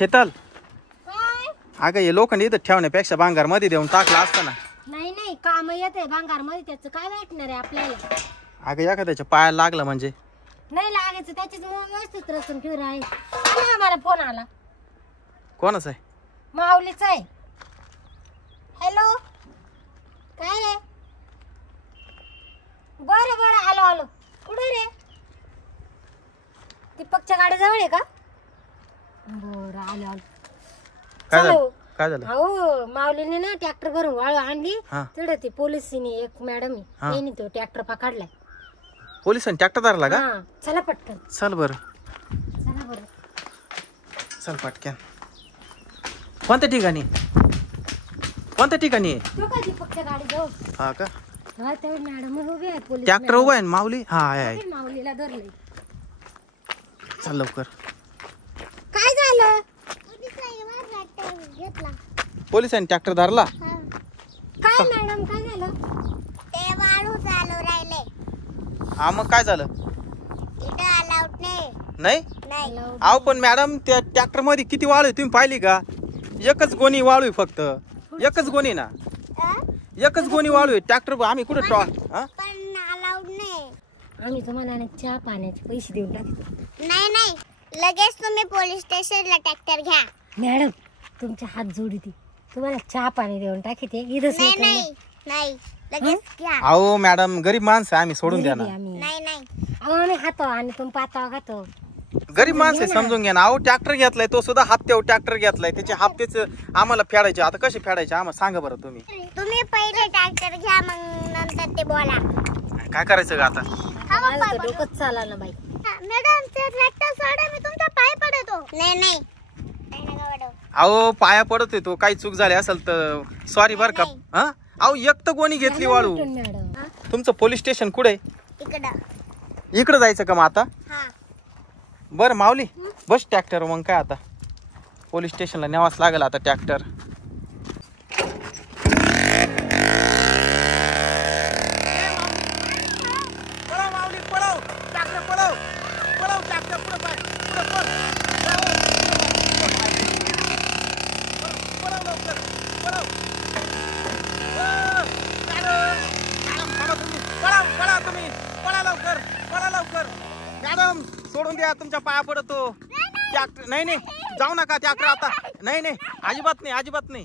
शीतल काय? अगं हे लोखंड इथं ठेवण्यापेक्षा भांगार मध्ये देऊन टाकला असता ना. नाही नाही काम येते भांगार मध्ये त्याचं काय भेटणार आहे आपल्याला. अगं एखाद्याच्या पायाला लागलं म्हणजे. नाही लागायचं त्याच्याच व्यवस्थित रचून ठेवून आहे. आला मला फोन आला. कोणाच आहे? माऊलीच आहे. हॅलो काय रे? बरं बरं आलो आलो. कुठे रे? दीपकच्या गाडीजवळ आहे का? बरं आलो आलो. काय झालं? चलो. काय झालं? हो माऊलीने ना ट्रॅक्टर भरून वाळू आणली. हा. तिकडे ती पोलिसीने एक मॅडम हा. त्यांनी तो ट्रॅक्टर पकडलाय. पोलिसांनी ट्रॅक्टर धरला का? हा चला पटकन चल बर. चला बरं. चल पटक्यान. कोणत्या ठिकाणी? कोणत्या ठिकाणी? तो का दीपकच्या गाडीजवळ. हा का? हा ते मॅडम उभी आहे पोलीस. ट्रॅक्टर उभा आहे ना माऊली? हा आहे. माऊलीला धरले. चल लवकर. काय झालं? पोलिसांनी ट्रॅक्टर धरला. काय मॅडम काय झालं? ते वाळू चालू राहिले. हा मग काय झालं? इथं अलाउड नाही. नाही नाही. अहो पण मॅडम त्या ट्रॅक्टर मध्ये किती वाळू आहे तुम्ही पाहिली का? एकच गोणी वाळू आहे फक्त. एकच गोणी ना. एकच गोणी वाळू आहे. ट्रॅक्टर आम्ही कुठे पण अलाउड नाही. आम्ही तुम्हाला चहा पाण्याचे पैसे देऊन टाकतो. नाही नाही लगेच तुम्ही पोलीस स्टेशनला ट्रॅक्टर घ्या. मॅडम तुमच्या हात जोडी ती तुम्हाला चहा पाणी देऊन टाकते. इथं नाही नाही नाही लगेच घ्या. अहो मॅडम गरीब माणसं आम्ही सोडून द्या ना. नाही नाही आम्ही खातो आणि तुम्ही पाता खातो. गरीब माणसं आहे, समजून घ्या ना. अहो ट्रॅक्टर घेतलाय तो सुद्धा हप्त्यावर ट्रॅक्टर घेतलाय. त्याचे हप्तेच आम्हाला फेडायचे. आता कसे फेडायचे आम्हाला सांगा बरं तुम्ही. तुम्ही पहिले ट्रॅक्टर घ्या मग नंतर ते बोला. काय करायचं का आता? माझं तर डोकंच चाला ना बाई. मॅडम ते ट्रॅक्टर सोडा मी तुमचा पाय पडतो. नाही नाही नाही नका पडू. अहो पाया पडत तो काही चूक झाली असेल तर सॉरी बर का. हा अहो एक तर गोणी घेतली वाळू. मॅडम तुमचं पोलीस स्टेशन कुठे? इकडं. इकडे जायचं का मग आता? हा बरं माऊली बस ट्रॅक्टर. मग काय आता पोलीस स्टेशनला न्यावाच लागेल आता ट्रॅक्टर. मॅडम सोडून द्या तुमच्या पाया पडतो ट्रॅक्टर. नाही नाही जाऊ नका ट्रॅक्टर आता. नाही नाही अजिबात नाही अजिबात नाही.